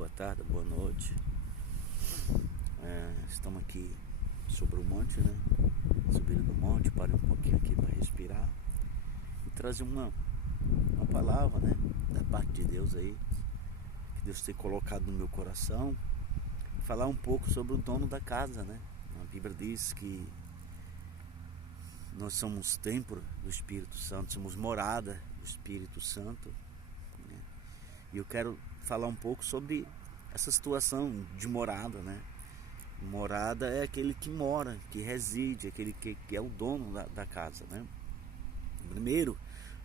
boa tarde, boa noite. Estamos aqui sobre o monte, né? Subindo do monte, parei um pouquinho aqui para respirar e trazer uma palavra, né? Da parte de Deus aí, que Deus tem colocado no meu coração. Falar um pouco sobre o dono da casa, né? A Bíblia diz que nós somos templo do Espírito Santo, somos morada do Espírito Santo, né? E eu quero falar um pouco sobre essa situação de morada, né? Morada é aquele que mora, que reside, aquele que é o dono da casa, né? Primeiro,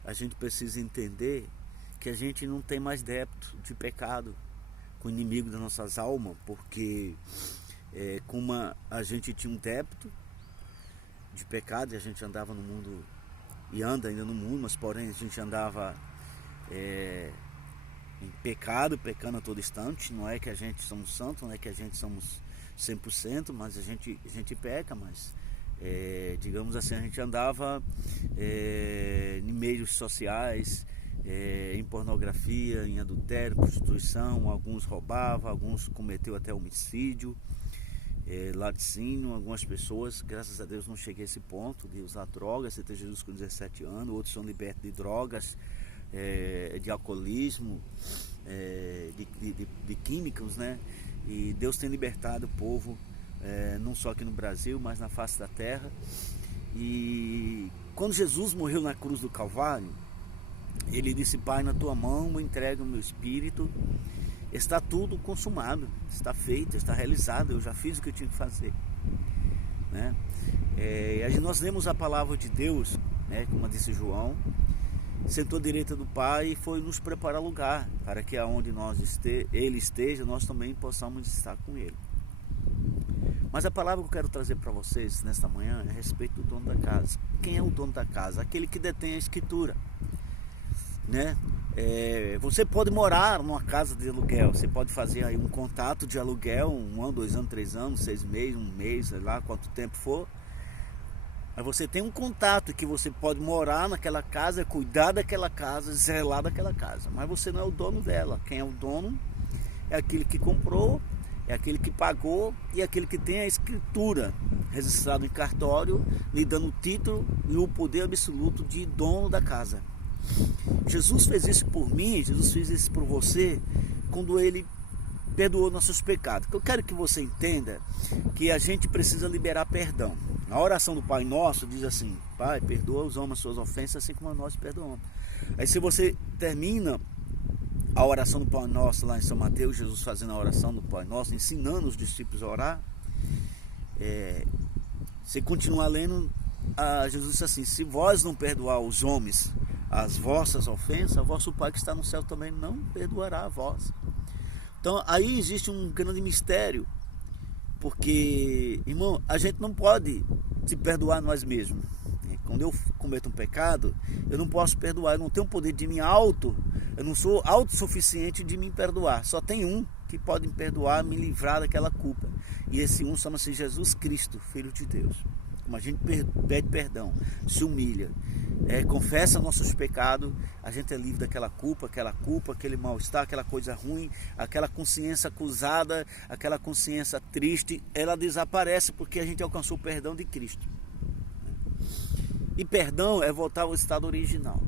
a gente precisa entender que a gente não tem mais débito de pecado com o inimigo das nossas almas, porque como a gente tinha um débito de pecado e a gente andava no mundo e anda ainda no mundo, mas porém a gente andava em pecado, pecando a todo instante. Não é que a gente somos santos, não é que a gente somos 100%, mas a gente peca, mas digamos assim, a gente andava em meios sociais, em pornografia, em adultério, prostituição. Alguns roubavam, alguns cometeu até homicídio, laticínio. Algumas pessoas, graças a Deus, não cheguei a esse ponto de usar drogas. Você tem Jesus com 17 anos, outros são libertos de drogas, de alcoolismo, de químicos, né? E Deus tem libertado o povo, não só aqui no Brasil, mas na face da terra. E quando Jesus morreu na cruz do Calvário, ele disse: Pai, na tua mão eu entrego o meu espírito, está tudo consumado, está feito, está realizado, eu já fiz o que eu tinha que fazer, né? Nós lemos a palavra de Deus, né, como disse João, sentou à direita do Pai e foi nos preparar lugar, para que aonde Ele esteja, nós também possamos estar com Ele. Mas a palavra que eu quero trazer para vocês nesta manhã é a respeito do dono da casa. Quem é o dono da casa? Aquele que detém a escritura, né? Você pode morar numa casa de aluguel, você pode fazer aí um contato de aluguel, 1 ano, 2 anos, 3 anos, 6 meses, 1 mês, sei lá quanto tempo for. Mas você tem um contato que você pode morar naquela casa, cuidar daquela casa, zelar daquela casa. Mas você não é o dono dela. Quem é o dono é aquele que comprou, é aquele que pagou e é aquele que tem a escritura registrada em cartório, lhe dando o título e o poder absoluto de dono da casa. Jesus fez isso por mim, Jesus fez isso por você, quando Ele perdoou nossos pecados. Eu quero que você entenda que a gente precisa liberar perdão. A oração do Pai Nosso diz assim: Pai, perdoa os homens as suas ofensas, assim como nós perdoamos. Aí se você termina a oração do Pai Nosso lá em São Mateus, Jesus fazendo a oração do Pai Nosso, ensinando os discípulos a orar, você continua lendo, Jesus disse assim: se vós não perdoar os homens as vossas ofensas, vosso Pai que está no céu também não perdoará a vós. Então aí existe um grande mistério, porque, irmão, a gente não pode se perdoar nós mesmos. Quando eu cometo um pecado, eu não posso perdoar, eu não tenho o poder de eu não sou autossuficiente de me perdoar. Só tem um que pode me perdoar, me livrar daquela culpa. E esse um chama-se Jesus Cristo, Filho de Deus. Como a gente pede perdão, se humilha, confessa nossos pecados, a gente é livre daquela culpa, aquele mal-estar, aquela coisa ruim, aquela consciência acusada, aquela consciência triste, ela desaparece porque a gente alcançou o perdão de Cristo. E perdão é voltar ao estado original.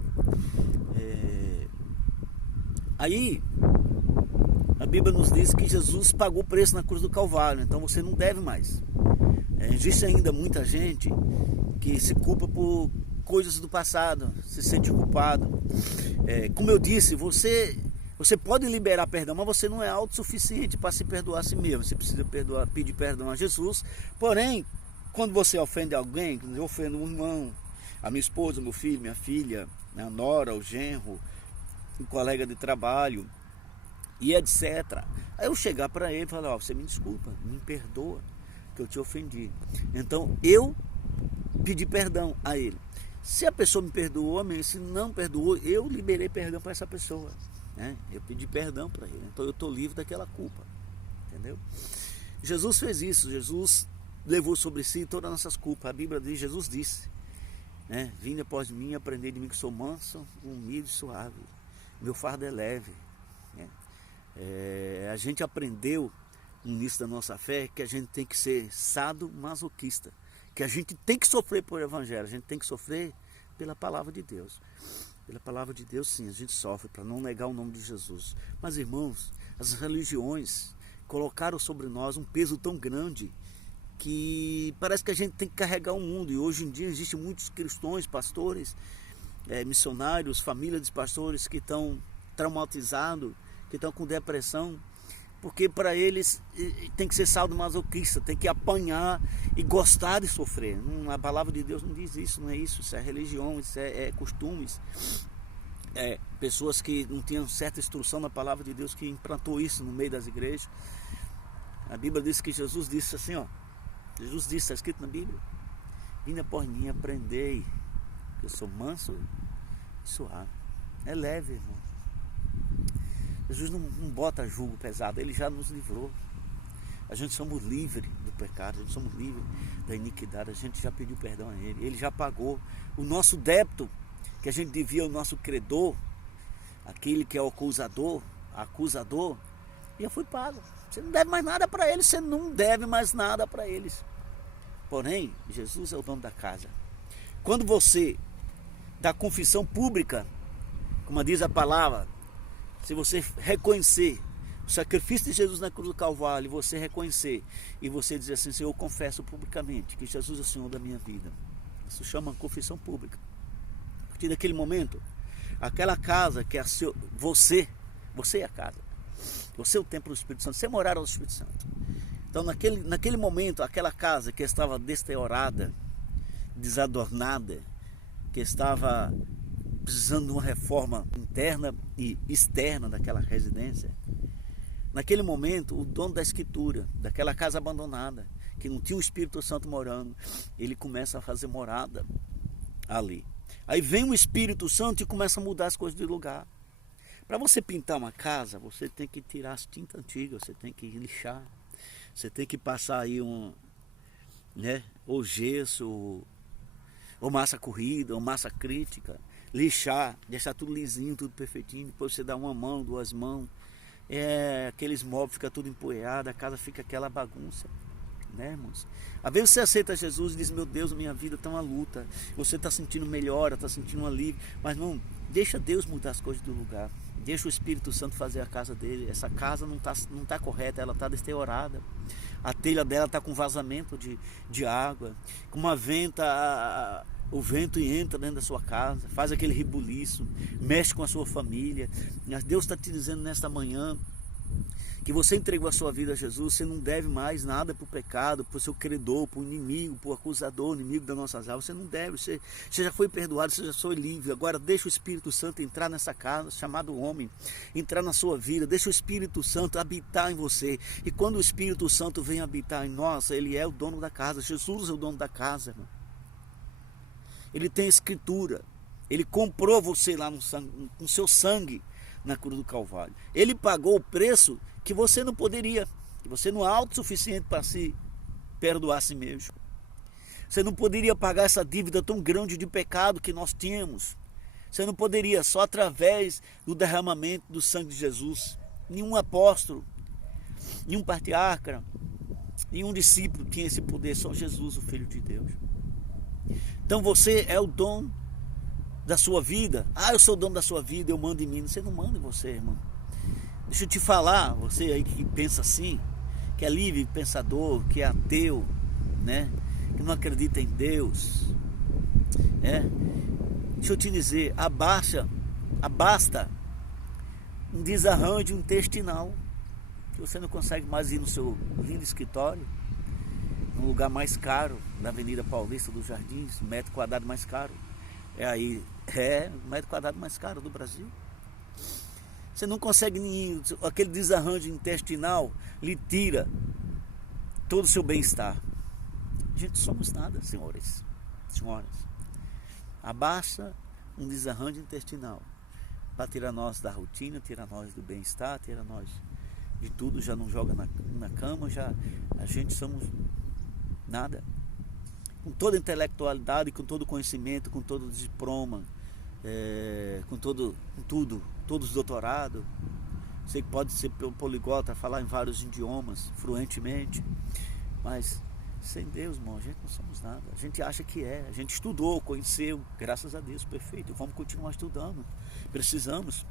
Aí a Bíblia nos diz que Jesus pagou o preço na cruz do Calvário, então você não deve mais. Existe ainda muita gente que se culpa por coisas do passado, se sente culpado. Como eu disse, você pode liberar perdão, mas você não é autossuficiente para se perdoar a si mesmo. Você precisa pedir perdão a Jesus. Porém, quando você ofende alguém, quando eu ofendo um irmão, a minha esposa, meu filho, minha filha, a nora, o genro, um colega de trabalho e etc. Aí eu chegar para ele e falar: você me desculpa, me perdoa que eu te ofendi. Então eu pedi perdão a ele. Se a pessoa me perdoou, amém. Se não perdoou, eu liberei perdão para essa pessoa, né? Eu pedi perdão para ele. Então eu estou livre daquela culpa, entendeu? Jesus fez isso. Jesus levou sobre si todas as nossas culpas. A Bíblia diz, Jesus disse, né? Vinde após mim, aprendei de mim que sou manso, humilde e suave. Meu fardo é leve, né? A gente aprendeu no início da nossa fé que a gente tem que ser sadomasoquista, que a gente tem que sofrer por evangelho, a gente tem que sofrer pela palavra de Deus. Pela palavra de Deus, sim, a gente sofre para não negar o nome de Jesus. Mas, irmãos, as religiões colocaram sobre nós um peso tão grande que parece que a gente tem que carregar o mundo. E hoje em dia existem muitos cristãos, pastores, missionários, famílias de pastores que estão traumatizados, que estão com depressão, porque para eles tem que ser sadomasoquista, tem que apanhar e gostar de sofrer. A palavra de Deus não diz isso, não é isso. Isso é religião, isso é costumes. Pessoas que não tinham certa instrução na palavra de Deus que implantou isso no meio das igrejas. A Bíblia diz que Jesus disse assim, ó. Jesus disse, está escrito na Bíblia: vinde após mim, aprendei, que eu sou manso e suave. É leve, irmão. Jesus não bota jugo pesado, Ele já nos livrou. A gente somos livres do pecado, a gente somos livres da iniquidade, a gente já pediu perdão a Ele, Ele já pagou o nosso débito que a gente devia ao nosso credor, aquele que é o acusador, já foi pago. Você não deve mais nada para eles, você não deve mais nada para eles. Porém, Jesus é o dono da casa. Quando você dá confissão pública, como diz a palavra, se você reconhecer o sacrifício de Jesus na cruz do Calvário, você reconhecer e você dizer assim: Senhor, eu confesso publicamente que Jesus é o Senhor da minha vida. Isso chama confissão pública. A partir daquele momento, aquela casa que é você é a casa. Você é o templo do Espírito Santo, você morar ao Espírito Santo. Então naquele momento, aquela casa que estava deteriorada, desadornada, que estava precisando de uma reforma interna e externa daquela residência, naquele momento o dono da escritura, daquela casa abandonada, que não tinha o Espírito Santo morando, ele começa a fazer morada ali. Aí vem o Espírito Santo e começa a mudar as coisas de lugar. Para você pintar uma casa, você tem que tirar as tintas antigas, você tem que lixar, você tem que passar aí ou gesso, ou massa corrida, ou massa crítica, lixar, deixar tudo lisinho, tudo perfeitinho. Depois você dá uma mão, 2 mãos, aqueles móveis ficam tudo empoeirado, a casa fica aquela bagunça, né, irmãos? Às vezes você aceita Jesus e diz: meu Deus, minha vida está uma luta, você está sentindo melhora, está sentindo um alívio, mas não, deixa Deus mudar as coisas do lugar, deixa o Espírito Santo fazer a casa dele. Essa casa não tá correta, ela está deteriorada, a telha dela está com vazamento de água, com uma venta, o vento entra dentro da sua casa, faz aquele rebuliço, mexe com a sua família. Deus está te dizendo nesta manhã que você entregou a sua vida a Jesus, você não deve mais nada para o pecado, para o seu credor, para o inimigo, para o acusador, inimigo das nossas almas. Você não deve, você já foi perdoado, você já foi livre. Agora deixa o Espírito Santo entrar nessa casa, chamado homem, entrar na sua vida, deixa o Espírito Santo habitar em você. E quando o Espírito Santo vem habitar em nós, Ele é o dono da casa. Jesus é o dono da casa, irmão. Ele tem escritura, Ele comprou você lá com seu sangue na cruz do Calvário. Ele pagou o preço que você não poderia, que você não é autossuficiente para se perdoar a si mesmo. Você não poderia pagar essa dívida tão grande de pecado que nós tínhamos. Você não poderia, só através do derramamento do sangue de Jesus. Nenhum apóstolo, nenhum patriarca, nenhum discípulo tinha esse poder, só Jesus, o Filho de Deus. Então você é o dono da sua vida. Eu sou o dono da sua vida, eu mando em mim. Você não manda em você, irmão. Deixa eu te falar, você aí que pensa assim, que é livre pensador, que é ateu, né? Que não acredita em Deus, Deixa eu te dizer, abasta um desarranjo intestinal, que você não consegue mais ir no seu lindo escritório, no lugar mais caro da Avenida Paulista dos Jardins, 1 metro quadrado mais caro, o metro quadrado mais caro do Brasil. Você não consegue nem, aquele desarranjo intestinal lhe tira todo o seu bem-estar. Gente, somos nada, senhores, senhoras. Abaixa um desarranjo intestinal para tirar nós da rotina, tirar nós do bem-estar, tirar nós de tudo, já não joga na cama, já a gente somos nada. Com toda a intelectualidade, com todo o conhecimento, com todo o diploma, com tudo, todos os doutorados, Você pode ser poliglota, falar em vários idiomas, fluentemente, mas sem Deus, irmão, a gente não somos nada. A gente acha que é, a gente estudou, conheceu, graças a Deus, perfeito. Vamos continuar estudando, precisamos,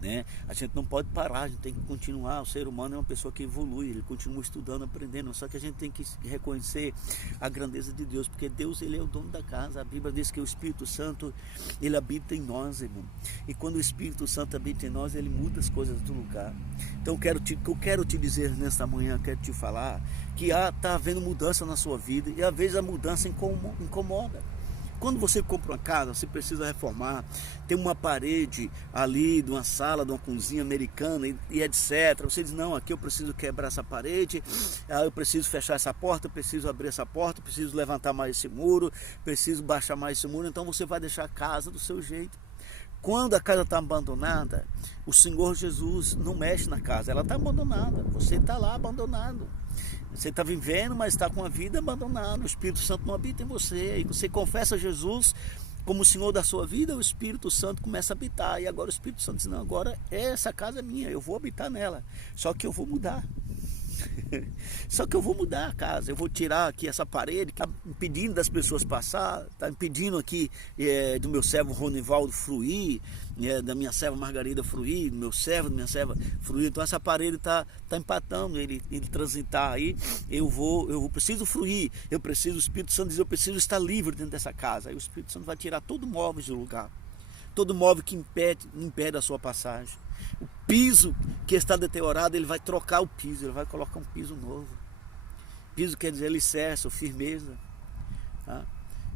né? A gente não pode parar, a gente tem que continuar. O ser humano é uma pessoa que evolui, ele continua estudando, aprendendo. Só que a gente tem que reconhecer a grandeza de Deus, porque Deus, ele é o dono da casa. A Bíblia diz que o Espírito Santo, ele habita em nós, irmão. E quando o Espírito Santo habita em nós, ele muda as coisas do lugar. Então eu quero te dizer nesta manhã, quero te falar que está havendo mudança na sua vida, e às vezes a mudança incomoda. Quando você compra uma casa, você precisa reformar, tem uma parede ali de uma sala, de uma cozinha americana e etc. Você diz, não, aqui eu preciso quebrar essa parede, eu preciso fechar essa porta, eu preciso abrir essa porta, eu preciso levantar mais esse muro, preciso baixar mais esse muro. Então você vai deixar a casa do seu jeito. Quando a casa está abandonada, o Senhor Jesus não mexe na casa, ela está abandonada, você está lá abandonado. Você está vivendo, mas está com a vida abandonada. O Espírito Santo não habita em você. E você confessa Jesus como o Senhor da sua vida, o Espírito Santo começa a habitar. E agora o Espírito Santo diz, não, agora essa casa é minha, eu vou habitar nela. Só que eu vou mudar. Só que eu vou mudar a casa, eu vou tirar aqui essa parede que está impedindo das pessoas passar, está impedindo aqui do meu servo Ronivaldo fruir, da minha serva Margarida fruir, do meu servo, da minha serva fruir. Então essa parede está empatando ele transitar aí. Eu preciso fruir, o Espírito Santo diz, eu preciso estar livre dentro dessa casa. Aí o Espírito Santo vai tirar todo móvel do lugar, todo móvel que impede a sua passagem. O piso que está deteriorado, ele vai trocar o piso, ele vai colocar um piso novo. Piso quer dizer alicerce, firmeza, tá?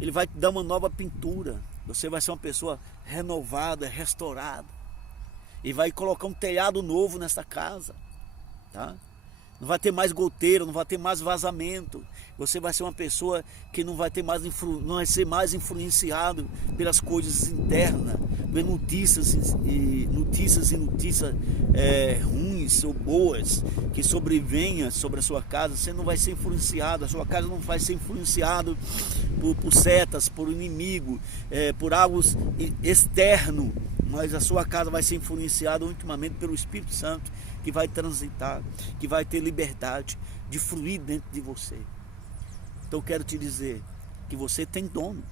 Ele vai te dar uma nova pintura. Você vai ser uma pessoa renovada, restaurada. E vai colocar um telhado novo nessa casa, tá? Não vai ter mais goteira, não vai ter mais vazamento. Você vai ser uma pessoa que não vai ter mais não vai ser mais influenciado pelas coisas internas, pelas notícias ruins ou boas que sobrevenham sobre a sua casa. Você não vai ser influenciado, a sua casa não vai ser influenciado por setas, por inimigo, por algo externo, mas a sua casa vai ser influenciada ultimamente pelo Espírito Santo, que vai transitar, que vai ter liberdade de fluir dentro de você. Então eu quero te dizer que você tem dono.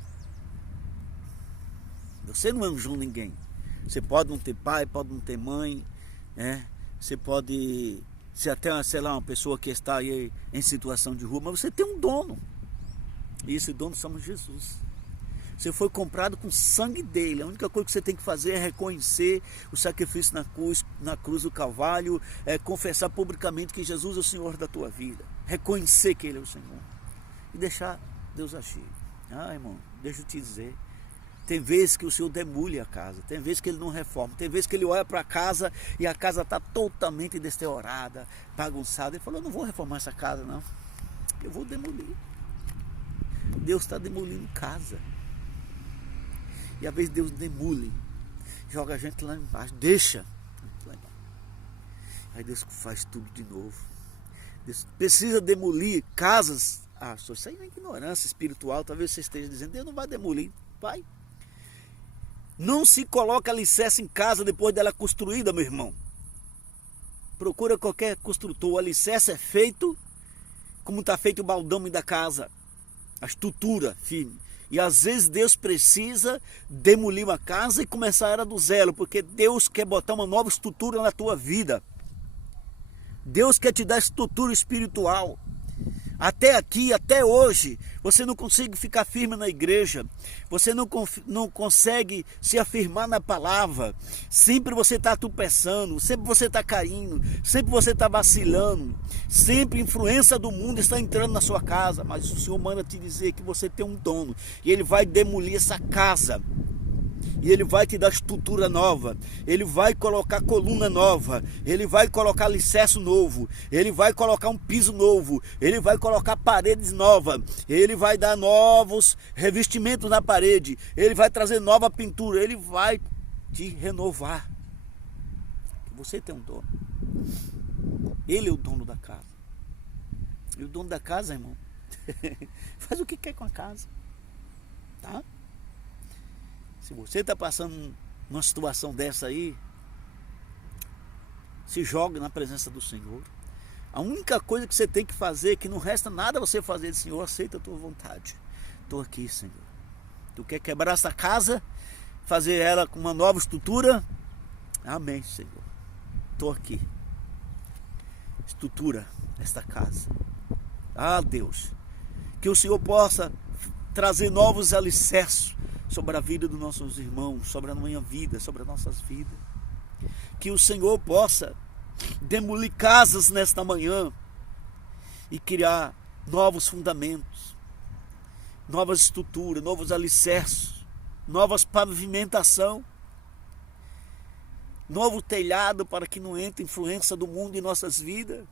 Você não é um João ninguém. Você pode não ter pai, pode não ter mãe, né? Você pode ser até, sei lá, uma pessoa que está aí em situação de rua, mas você tem um dono. E esse dono somos Jesus. Você foi comprado com o sangue dele. A única coisa que você tem que fazer é reconhecer o sacrifício na cruz do Calvário, confessar publicamente que Jesus é o Senhor da tua vida, reconhecer que ele é o Senhor e deixar Deus agir. Irmão, deixa eu te dizer, tem vezes que o Senhor demole a casa, tem vezes que ele não reforma, tem vezes que ele olha para a casa e a casa está totalmente deteriorada, bagunçada. Ele falou, eu não vou reformar essa casa não, eu vou demolir. Deus está demolindo casa. E às vezes Deus demole, joga a gente lá embaixo, deixa. Aí Deus faz tudo de novo. Deus precisa demolir casas. Isso aí é uma ignorância espiritual. Talvez você esteja dizendo, Deus não vai demolir. Vai. Não se coloca alicerce em casa depois dela construída, meu irmão. Procura qualquer construtor. O alicerce é feito como está feito o baldame da casa. A estrutura firme. E às vezes Deus precisa demolir uma casa e começar a era do zero, porque Deus quer botar uma nova estrutura na tua vida. Deus quer te dar estrutura espiritual. Até aqui, até hoje, você não consegue ficar firme na igreja, você não consegue se afirmar na palavra, sempre você está tropeçando, sempre você está caindo, sempre você está vacilando, sempre a influência do mundo está entrando na sua casa, mas o Senhor manda te dizer que você tem um dono, e Ele vai demolir essa casa, e Ele vai te dar estrutura nova, Ele vai colocar coluna nova, Ele vai colocar alicerce novo, Ele vai colocar um piso novo, Ele vai colocar paredes novas, Ele vai dar novos revestimentos na parede, Ele vai trazer nova pintura, Ele vai te renovar. Você tem um dono, Ele é o dono da casa. E o dono da casa, irmão, faz o que quer com a casa, tá? Se você está passando numa situação dessa aí, Se jogue na presença do Senhor. A única coisa que você tem que fazer, que não resta nada você fazer, Senhor, aceita a tua vontade. Estou aqui, Senhor. Tu quer quebrar essa casa, fazer ela com uma nova estrutura? Amém, Senhor. Estou aqui. Estrutura esta casa. Ah, Deus, que o Senhor possa trazer novos alicerces sobre a vida dos nossos irmãos, sobre a minha vida, sobre as nossas vidas. Que o Senhor possa demolir casas nesta manhã e criar novos fundamentos, novas estruturas, novos alicerces, novas pavimentação, novo telhado para que não entre influência do mundo em nossas vidas.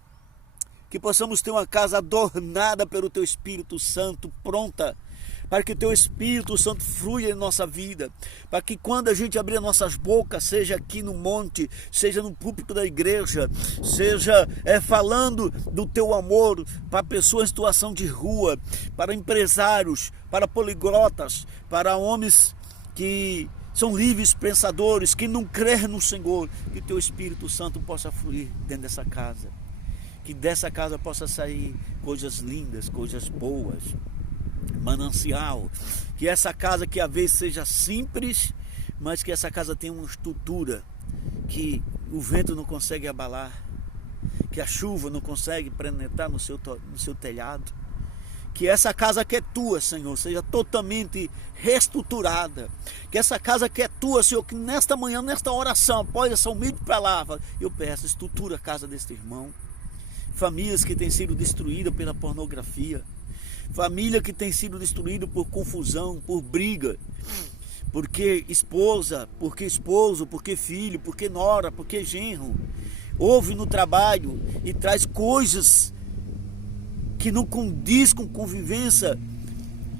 Que possamos ter uma casa adornada pelo Teu Espírito Santo, pronta para que o Teu Espírito Santo flua em nossa vida, para que quando a gente abrir nossas bocas, seja aqui no monte, seja no púlpito da igreja, seja falando do Teu amor para pessoas em situação de rua, para empresários, para poliglotas, para homens que são livres pensadores, que não creem no Senhor, que o Teu Espírito Santo possa fluir dentro dessa casa, que dessa casa possa sair coisas lindas, coisas boas, manancial, que essa casa que às vezes seja simples, mas que essa casa tenha uma estrutura que o vento não consegue abalar, que a chuva não consegue penetrar no seu telhado, que essa casa que é Tua, Senhor, seja totalmente reestruturada, que essa casa que é Tua, Senhor, que nesta manhã, nesta oração, após essa humilde palavra, eu peço, estrutura a casa deste irmão, famílias que têm sido destruídas pela pornografia, família que tem sido destruída por confusão, por briga, porque esposa, porque esposo, porque filho, porque nora, porque genro, ouve no trabalho e traz coisas que não condiz com convivência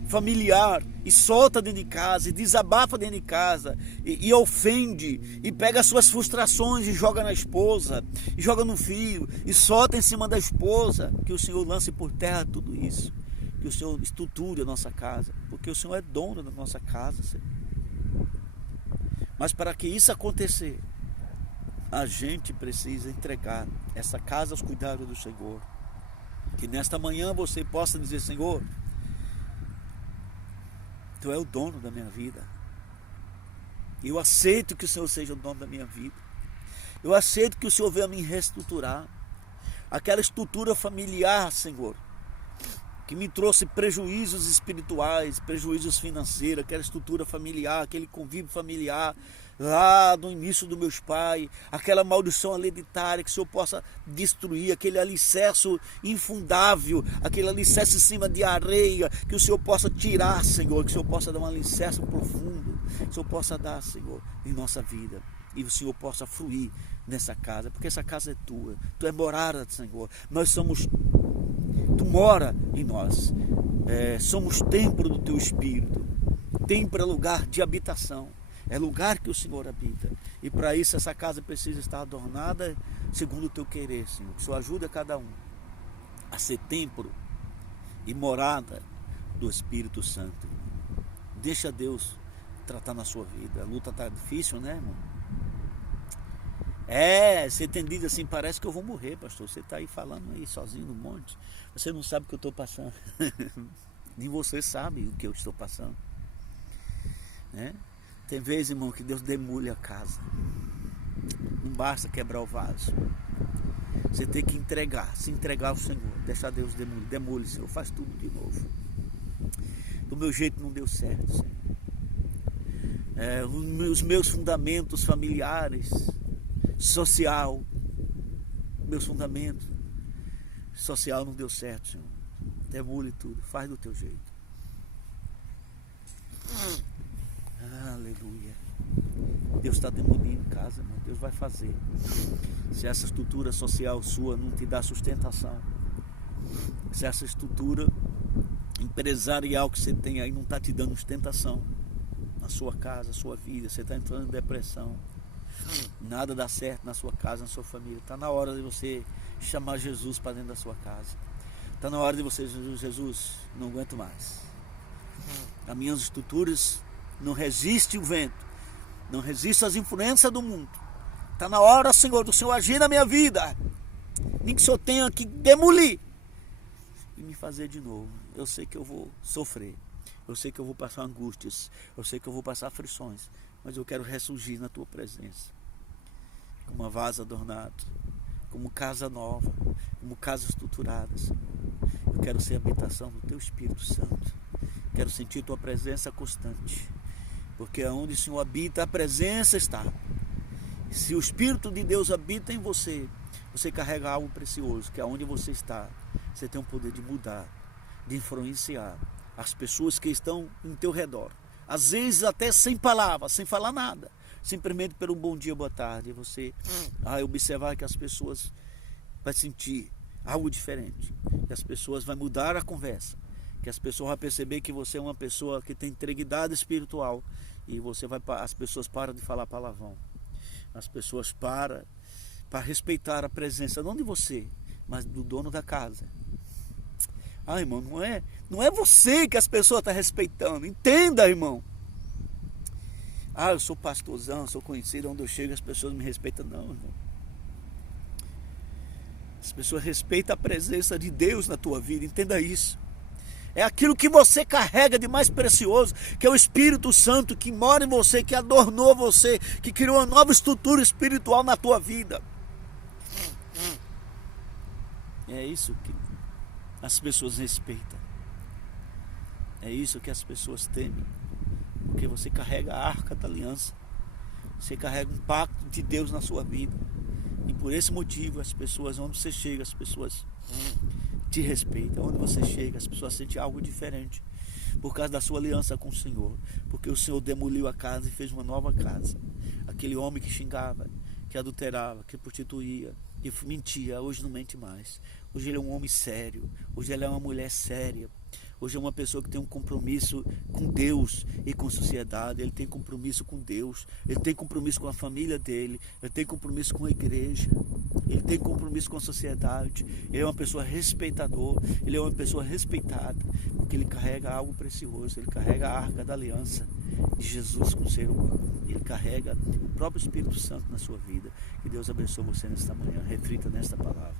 familiar, e solta dentro de casa, e desabafa dentro de casa, e ofende, e pega as suas frustrações e joga na esposa, e joga no filho, e solta em cima da esposa. Que o Senhor lance por terra tudo isso, que o Senhor estruture a nossa casa, porque o Senhor é dono da nossa casa, Senhor. Mas para que isso acontecer, a gente precisa entregar essa casa aos cuidados do Senhor. Que nesta manhã você possa dizer: Senhor, Tu é o dono da minha vida. Eu aceito que o Senhor seja o dono da minha vida. Eu aceito que o Senhor venha me reestruturar. Aquela estrutura familiar, Senhor, que me trouxe prejuízos espirituais, prejuízos financeiros, aquela estrutura familiar, aquele convívio familiar, lá no início dos meus pais, aquela maldição hereditária, que o Senhor possa destruir, aquele alicerce infundável, aquele alicerce em cima de areia, que o Senhor possa tirar, Senhor, que o Senhor possa dar um alicerce profundo, que o Senhor possa dar, Senhor, em nossa vida, e o Senhor possa fluir nessa casa, porque essa casa é Tua, Tu é morada, Senhor, nós somos, Tu mora em nós, somos templo do Teu Espírito, templo é lugar de habitação, é lugar que o Senhor habita. E para isso essa casa precisa estar adornada segundo o Teu querer, Senhor. Que o Senhor ajude a cada um a ser templo e morada do Espírito Santo. Deixa Deus tratar na sua vida. A luta está difícil, né, irmão? Você tem dito assim: parece que eu vou morrer, pastor. Você está aí falando aí sozinho no monte. Você não sabe o que eu estou passando. Nem você sabe o que eu estou passando, né? Tem vezes, irmão, que Deus demole a casa. Não basta quebrar o vaso. Você tem que se entregar ao Senhor. Deixar Deus demolir. Demole, Senhor, faz tudo de novo. Do meu jeito não deu certo, Senhor. Os meus fundamentos familiares, social, meus fundamentos social não deu certo, Senhor. Demole tudo, faz do teu jeito. Aleluia. Deus está demolindo casa, irmão. Deus vai fazer. Se essa estrutura social sua não te dá sustentação, se essa estrutura empresarial que você tem aí não está te dando sustentação na sua casa, na sua vida, você está entrando em depressão, nada dá certo na sua casa, na sua família, está na hora de você chamar Jesus para dentro da sua casa. Está na hora de você dizer: Jesus, não aguento mais. As minhas estruturas não resistem o vento, não resistem às influências do mundo. Está na hora, Senhor, do Senhor agir na minha vida. Nem que o Senhor tenha que demolir e me fazer de novo. Eu sei que eu vou sofrer. Eu sei que eu vou passar angústias. Eu sei que eu vou passar aflições. Mas eu quero ressurgir na tua presença. Como uma vaso adornado. Como casa nova. Como casa estruturada, Senhor. Eu quero ser a habitação do teu Espírito Santo. Quero sentir tua presença constante. Porque onde o Senhor habita, a presença está. Se o Espírito de Deus habita em você, você carrega algo precioso, que é onde você está. Você tem o poder de mudar, de influenciar as pessoas que estão em teu redor. Às vezes até sem palavras, sem falar nada. Simplesmente pelo bom dia, boa tarde. Você vai observar que as pessoas vão sentir algo diferente. Que as pessoas vão mudar a conversa. Que as pessoas vão perceber que você é uma pessoa que tem integridade espiritual. E as pessoas param de falar palavrão. As pessoas param para respeitar a presença, não de você, mas do dono da casa. Irmão, não é você que as pessoas estão respeitando. Entenda, irmão. Eu sou pastorzão, sou conhecido, onde eu chego as pessoas me respeitam. Não, irmão. As pessoas respeitam a presença de Deus na tua vida, entenda isso. É aquilo que você carrega de mais precioso, que é o Espírito Santo que mora em você, que adornou você, que criou uma nova estrutura espiritual na tua vida. É isso que as pessoas respeitam. É isso que as pessoas temem. Porque você carrega a arca da aliança. Você carrega um pacto de Deus na sua vida. E por esse motivo, as pessoas, onde você chega, as pessoas te respeitam. Onde você chega, as pessoas sentem algo diferente. Por causa da sua aliança com o Senhor. Porque o Senhor demoliu a casa e fez uma nova casa. Aquele homem que xingava, que adulterava, que prostituía, que mentia, hoje não mente mais. Hoje ele é um homem sério. Hoje ele é uma mulher séria. Hoje é uma pessoa que tem um compromisso com Deus e com a sociedade. Ele tem compromisso com Deus. Ele tem compromisso com a família dele. Ele tem compromisso com a igreja. Ele tem compromisso com a sociedade. Ele é uma pessoa respeitadora. Ele é uma pessoa respeitada. Porque ele carrega algo precioso. Ele carrega a arca da aliança de Jesus com o ser humano. Ele carrega o próprio Espírito Santo na sua vida. Que Deus abençoe você nesta manhã. Reflita nesta palavra.